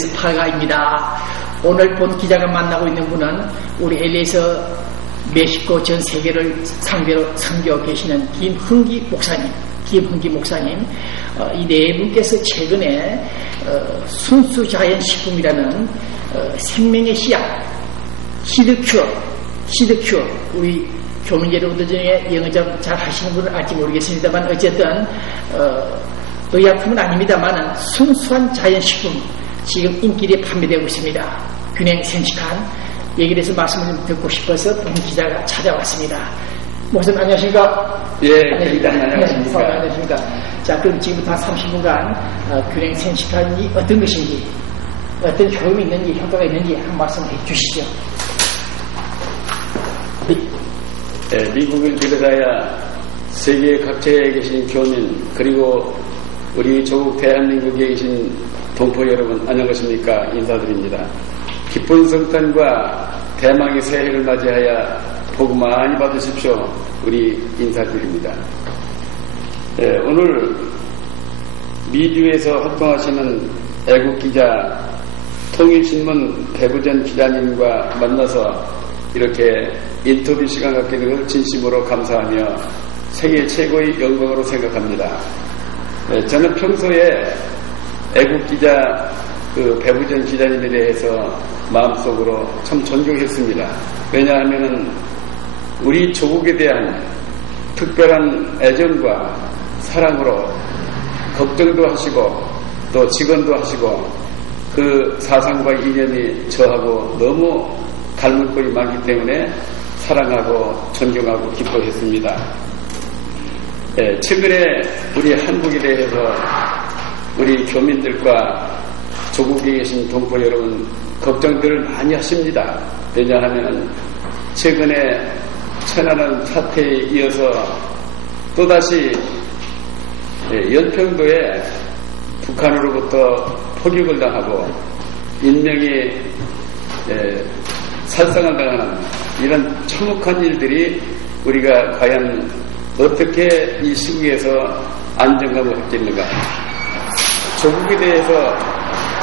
LS 파가입니다. 오늘 본 기자가 만나고 있는 분은 우리 LS 멕시코 전 세계를 상대로 섬겨 계시는 김흥기 목사님. 이 네 분께서 최근에 순수자연식품이라는 생명의 씨앗 시드큐어 우리 교민 여러분들 중에 영어 좀 잘 하시는 분은 알지 모르겠습니다만 어쨌든 의약품은 아닙니다만 순수한 자연식품 지금 인기에 판매되고 있습니다. 균형 생식한 얘기를 해서 말씀을 좀 듣고 싶어서 본 기자가 찾아왔습니다. 목사님 안녕하십니까? 예, 안녕하십니까? 안녕하십니까? 자, 그럼 지금부터 한 30분간 균형 생식한이 어떤 것인지, 어떤 효험이 있는지, 효과가 있는지 한 말씀 해주시죠. 미국을 비롯하여 세계 각처에 계신 교민 그리고 우리 조국 대한민국에 계신 동포 여러분 안녕하십니까? 인사드립니다. 기쁜 성탄과 대망의 새해를 맞이하여 복 많이 받으십시오. 우리 인사드립니다. 오늘 미주에서 활동하시는 애국기자 통일신문 배부전 기자님과 만나서 이렇게 인터뷰 시간 갖게 된 걸 진심으로 감사하며 세계 최고의 영광으로 생각합니다. 저는 평소에 애국기자 배부전 기자님에 대해서 마음속으로 참 존경했습니다. 왜냐하면 우리 조국에 대한 특별한 애정과 사랑으로 걱정도 하시고 또 직언도 하시고 그 사상과 이념이 저하고 너무 닮은 꼴이 많기 때문에 사랑하고 존경하고 기뻐했습니다. 최근에 우리 한국에 대해서 우리 교민들과 조국에 계신 동포 여러분 걱정들을 많이 하십니다. 왜냐하면 최근에 천안함 사태에 이어서 또다시 연평도에 북한으로부터 포격을 당하고 인명이 살상을 당하는 이런 참혹한 일들이 우리가 과연 어떻게 이 시국에서 안정감을 갖겠는가. 조국에 대해서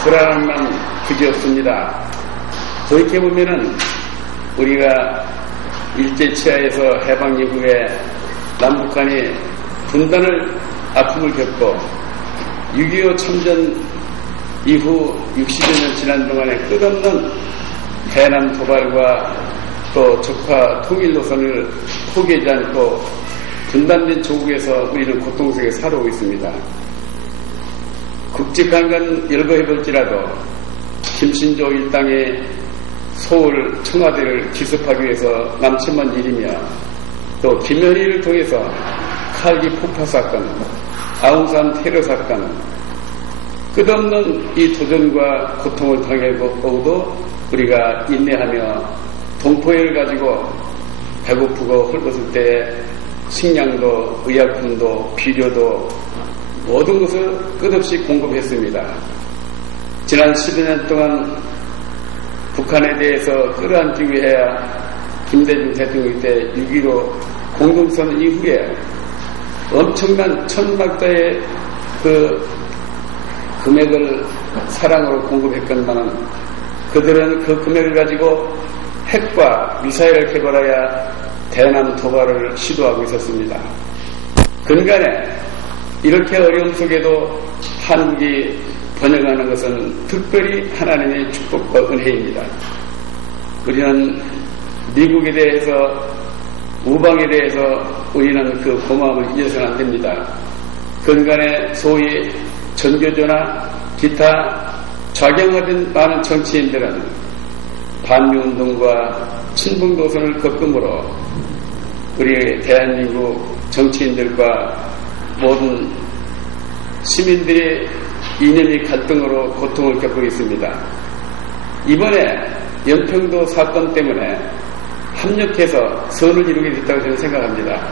불안한 마음 그지 없습니다. 돌이켜보면은 우리가 일제치하에서 해방 이후에 남북한이 분단을 아픔을 겪고 6.25 참전 이후 60여 년 지난 동안에 끝없는 대남 도발과 또 적화 통일 노선을 포기하지 않고 분단된 조국에서 우리는 고통 속에 살아오고 있습니다. 국직강간 열거해볼지라도 김신조 일당의 서울 청와대를 기습하기 위해서 남침한 일이며 또 김현희를 통해서 칼기 폭파 사건, 아웅산 테러 사건, 끝없는 이 도전과 고통을 당해보고도 우리가 인내하며 동포애를 가지고 배고프고 헐벗을 때 식량도 의약품도 비료도 모든 것을 끝없이 공급했습니다. 지난 12년 동안 북한에 대해서 끌어안기 위해 김대중 대통령 때 6.15 공동선 이후에 엄청난 천막대의 그 금액을 사랑으로 공급했건만은 그들은 그 금액을 가지고 핵과 미사일을 개발하여 대남 도발을 시도하고 있었습니다. 근간에 이렇게 어려움 속에도 한국이 번영하는 것은 특별히 하나님의 축복과 은혜입니다. 우리는 미국에 대해서 우방에 대해서 우리는 그 고마움을 잊어서는 안 됩니다. 근간에 소위 전교조나 기타 좌경화된 많은 정치인들은 반미운동과 친북노선을 겪음으로 우리 대한민국 정치인들과 모든 시민들의 이념이 갈등으로 고통을 겪고 있습니다. 이번에 연평도 사건 때문에 합력해서 선을 이루게 됐다고 저는 생각합니다.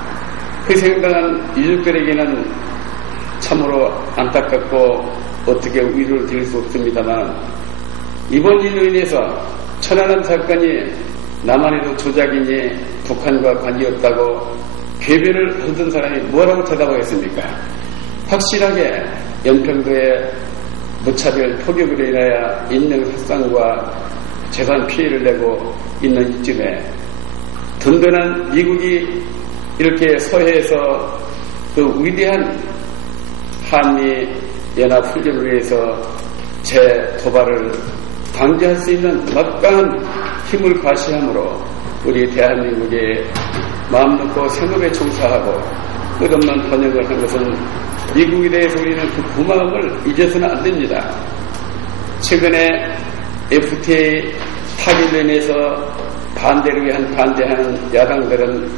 희생당한 유족들에게는 참으로 안타깝고 어떻게 위로를 드릴 수 없습니다만 이번 일로 인해서 천안함 사건이 남한에도 조작이니 북한과 관계없다고 궤변을 흔든 사람이 뭐라고 쳐다보겠습니까? 확실하게 연평도에 무차별 포격으로 인하여 인명살상과 재산 피해를 내고 있는 이쯤에 든든한 미국이 이렇게 서해에서 그 위대한 한미 연합훈련을 위해서 재도발을 방지할 수 있는 막강한 힘을 과시함으로 우리 대한민국의 마음 놓고 생업에 종사하고 끝없는 번영을 한 것은 미국에 대해서 우리는 그 고마움을 잊어서는 안 됩니다. 최근에 FTA 타결로 인해서 반대를 위한 반대하는 야당들은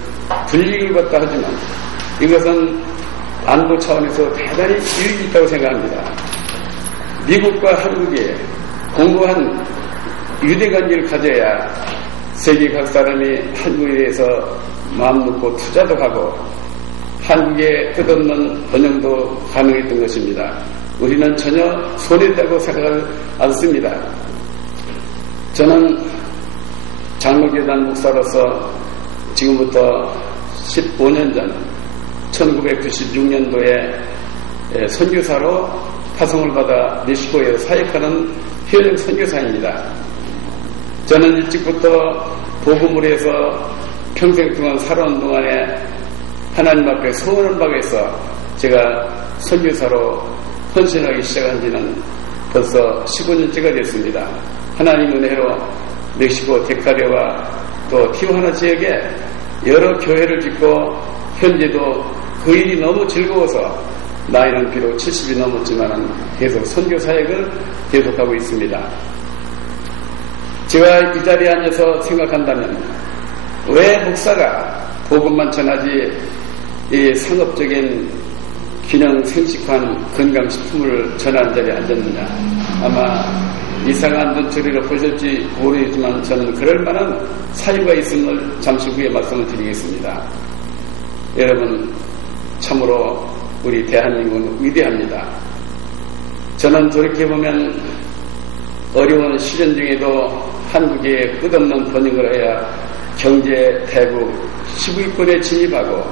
불이익을 받다 하지만 이것은 안보 차원에서 대단히 유익이 있다고 생각합니다. 미국과 한국이 공고한 유대관계를 가져야 세계 각 사람이 한국에 대해서 마음 놓고 투자도 하고 한국의 끝없는 번영도 가능했던 것입니다. 우리는 전혀 손해다고 생각을 않습니다. 저는 장로교단 목사로서 지금부터 15년 전 1996년도에 선교사로 파송을 받아 멕시코에 사역하는 현역 선교사입니다. 저는 일찍부터 복음을 해서 평생 동안 살아온 동안에 하나님 앞에 소원을 박아서 제가 선교사로 헌신하기 시작한 지는 벌써 15년째가 됐습니다. 하나님 은혜로 멕시코 데카레와 또 티후아나 지역에 여러 교회를 짓고 현재도 그 일이 너무 즐거워서 나이는 비록 70이 넘었지만 계속 선교 사역을 계속하고 있습니다. 제가 이 자리에 앉아서 생각한다면 왜 목사가 복음만 전하지 이 상업적인 균형 생식한 건강식품을 전하는 자리에 앉았느냐. 아마 이상한 눈초리로 보실지 모르겠지만 저는 그럴 만한 사유가 있음을 잠시 후에 말씀을 드리겠습니다. 여러분 참으로 우리 대한민국은 위대합니다. 저는 돌이켜보면 어려운 시련 중에도 한국의 끝없는 번영을 해야 경제 대국 10위권에 진입하고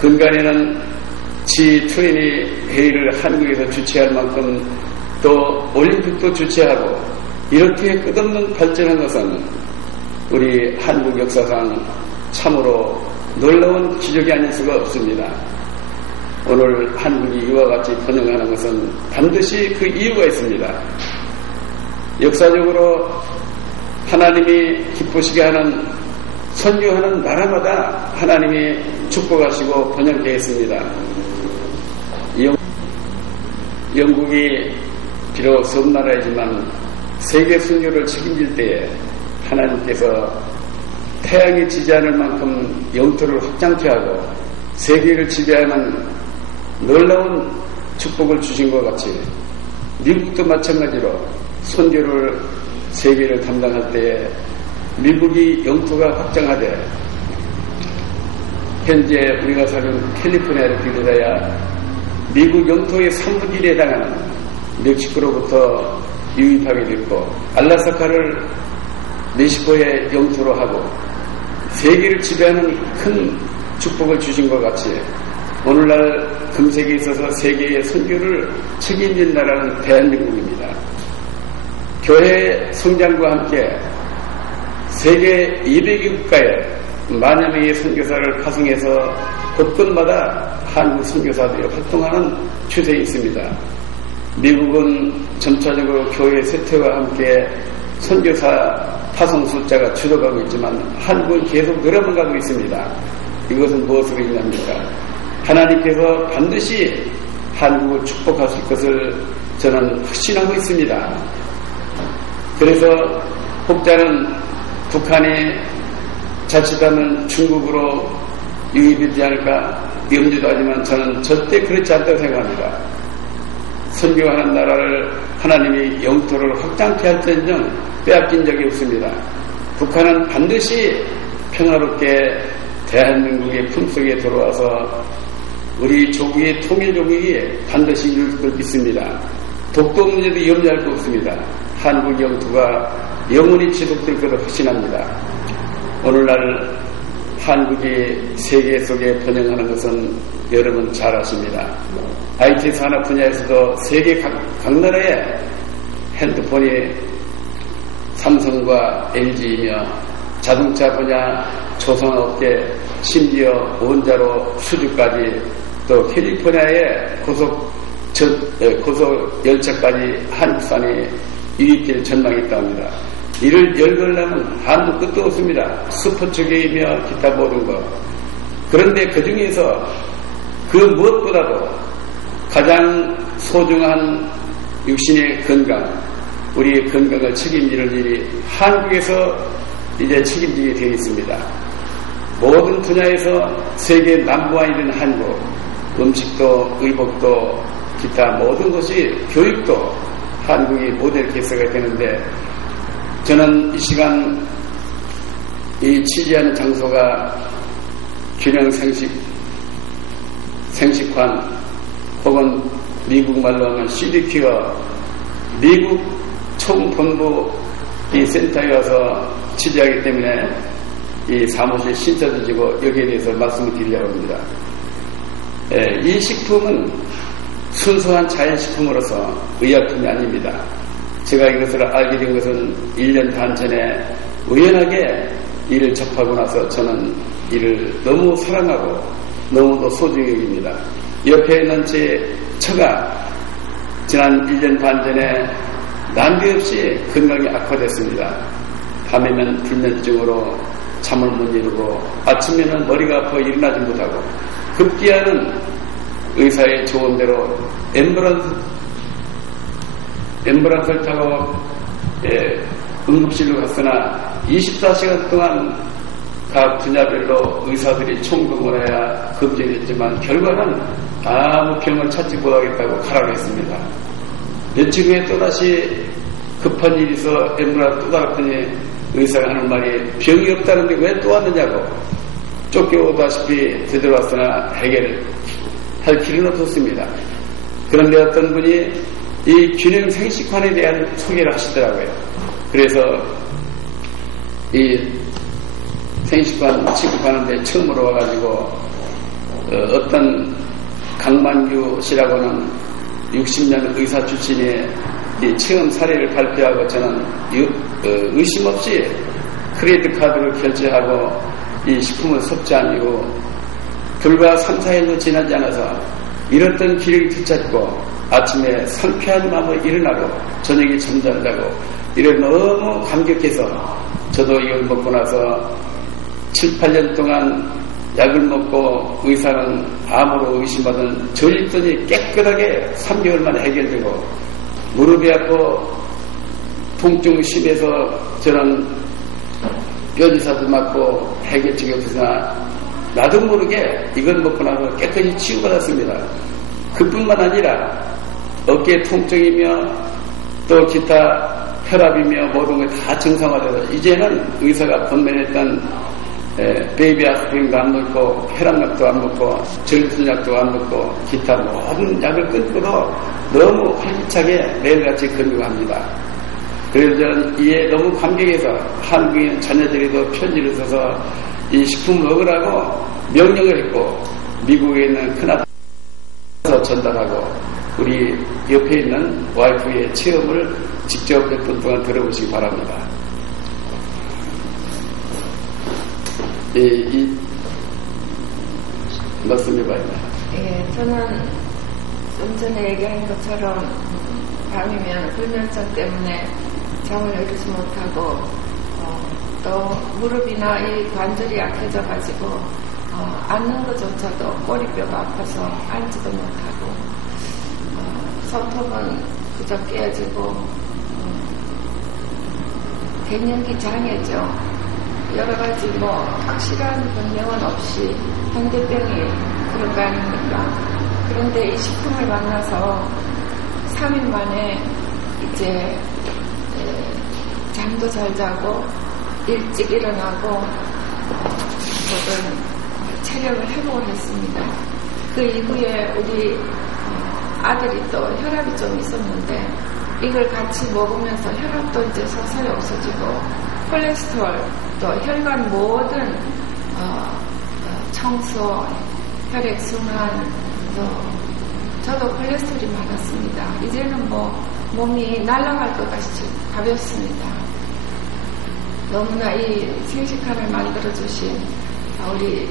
근간에는 G20 회의를 한국에서 주최할 만큼 또 올림픽도 주최하고 이렇게 끝없는 발전한 것은 우리 한국 역사상 참으로 놀라운 기적이 아닐 수가 없습니다. 오늘 한국이 이와 같이 번영하는 것은 반드시 그 이유가 있습니다. 역사적으로 하나님이 기쁘시게 하는 선교하는 나라마다 하나님이 축복하시고 번영케 했습니다. 영국이 비록 섬나라이지만 세계 선교를 책임질 때에 하나님께서 태양이 지지 않을 만큼 영토를 확장케 하고 세계를 지배하는 놀라운 축복을 주신 것 같이 미국도 마찬가지로 선교를 세계를 담당할 때에 미국이 영토가 확장하되 현재 우리가 사는 캘리포니아를 비롯하여 미국 영토의 3분의 1에 해당하는 멕시코로부터 유입하게 됐고 알라스카를 멕시코의 영토로 하고 세계를 지배하는 큰 축복을 주신 것 같이 오늘날 금세기에 있어서 세계의 선교를 책임진 나라는 대한민국입니다. 교회 성장과 함께 세계 200여 국가에 만여 명의 선교사를 파송해서 곳곳마다 한국 선교사들이 활동하는 추세에 있습니다. 미국은 점차적으로 교회 쇠퇴와 함께 선교사 파송 숫자가 줄어가고 있지만 한국은 계속 늘어만 가고 있습니다. 이것은 무엇으로 인합니까? 하나님께서 반드시 한국을 축복하실 것을 저는 확신하고 있습니다. 그래서 혹자는 북한이 자칫하면 중국으로 유입되지 않을까 염려도 하지만 저는 절대 그렇지 않다고 생각합니다. 선교하는 나라를 하나님이 영토를 확장케 할 때는 빼앗긴 적이 없습니다. 북한은 반드시 평화롭게 대한민국의 품속에 들어와서 우리 조국의 통일 조국이 반드시 이룰 걸 믿습니다. 독도 문제도 염려할 거 없습니다. 한국 영토가 영원히 지속될 것을 확신합니다. 오늘날 한국이 세계 속에 번영하는 것은 여러분 잘 아십니다. IT 산업 분야에서도 세계 각 나라에 핸드폰이 삼성과 LG이며 자동차 분야 조선업계 심지어 원자로 수주까지 또 캘리포니아의 고속 열차까지 한국산이 유입될 전망이 있다 합니다. 이를 열거하려면 한도 끝도 없습니다. 스포츠계이며 기타 모든 것. 그런데 그 중에서 그 무엇보다도 가장 소중한 육신의 건강, 우리의 건강을 책임지는 일이 한국에서 이제 책임지게 되어 있습니다. 모든 분야에서 세계 넘버원이 된 한국, 음식도 의복도 기타 모든 것이 교육도 한국이 모델 개서가 되는데 저는 이 시간 이 취재하는 장소가 균형 생식관 혹은 미국 말로 하면 CDQ와 미국 총본부 이 센터에 와서 취재하기 때문에 이 사무실 신청도 지고 여기에 대해서 말씀을 드리려고 합니다. 이 식품은 순수한 자연식품으로서 의약품이 아닙니다. 제가 이것을 알게 된 것은 1년 반 전에 우연하게 이를 접하고 나서 저는 이를 너무 사랑하고 너무도 소중히 여깁니다. 옆에 있는 제 처가 지난 1년 반 전에 난데없이 건강이 악화됐습니다. 밤에는 불면증으로 잠을 못 이루고 아침에는 머리가 아파 일어나지 못하고 급기야는 의사의 조언대로 앰뷸런스를 타고 응급실로 갔으나 24시간 동안 각 분야별로 의사들이 총동원을 해야 검진했지만 결과는 아무 병을 찾지 못하겠다고 가라고 했습니다. 며칠 후에 또다시 급한 일이 있어 앰뷸런스 또 달았더니 의사가 하는 말이 병이 없다는데 왜 또 왔느냐고 쫓겨오다시피 되돌아왔으나 해결할 길은 없었습니다. 그런데 어떤 분이 이 균형 생식관에 대한 소개를 하시더라고요. 그래서 이 생식관 취급하는데 처음으로 와가지고 어떤 강만규 씨라고는 60년 의사 출신의 이 체험 사례를 발표하고 저는 의심 없이 크레디트 카드를 결제하고 이 식품을 섭취한 이후 불과 3, 4일도 지나지 않아서 잃었던 기력이 되찾고 아침에 상쾌한 마음으로 일어나고 저녁에 잠자고 이래 너무 감격해서 저도 이걸 먹고 나서 7, 8년 동안 약을 먹고 의사는 암으로 의심받은 전립선이 깨끗하게 3개월 만에 해결되고 무릎이 아프고 통증이 심해서 저는 뼈주사도 맞고 해결책이 없으나 나도 모르게 이걸 먹고 나서 깨끗이 치유받았습니다. 그뿐만 아니라 어깨 통증이며 또 기타 혈압이며 모든 게 다 정상화돼서 이제는 의사가 권면했던 베이비 아스피린도 안 먹고 혈압약도 안 먹고 전립선약도 안 먹고 기타 모든 약을 끊고도 너무 활기차게 매일같이 건강합니다. 그래서 저는 이에 너무 감격해서 한국인 자녀들에도 편지를 써서 이 식품을 먹으라고 명령을 했고 미국에 있는 큰아빠에서 전달하고 우리 옆에 있는 와이프의 체험을 직접 몇 분 동안 들어보시기 바랍니다. 이 말씀해봐요. 예, 저는 좀 전에 얘기한 것처럼 밤이면 불면증 때문에 잠을 이루지 못하고 또 무릎이나 이 관절이 약해져가지고 앉는 것조차도 꼬리뼈가 아파서 앉지도 못하고 손톱은 그저 깨지고 갱년기 장애죠. 여러 가지 확실한 병명은 없이 현대병이 그런 거 아닙니까? 그런데 이 식품을 만나서 3일 만에 이제 잠도 잘 자고 일찍 일어나고 모든 체력을 회복을 했습니다. 그 이후에 우리 아들이 또 혈압이 좀 있었는데 이걸 같이 먹으면서 혈압도 이제 서서히 없어지고 콜레스테롤 또 혈관 모든 청소, 혈액순환 또 저도 콜레스테롤이 많았습니다. 이제는 몸이 날아갈 것 같이 가볍습니다. 너무나 이 생식함을 만들어주신 우리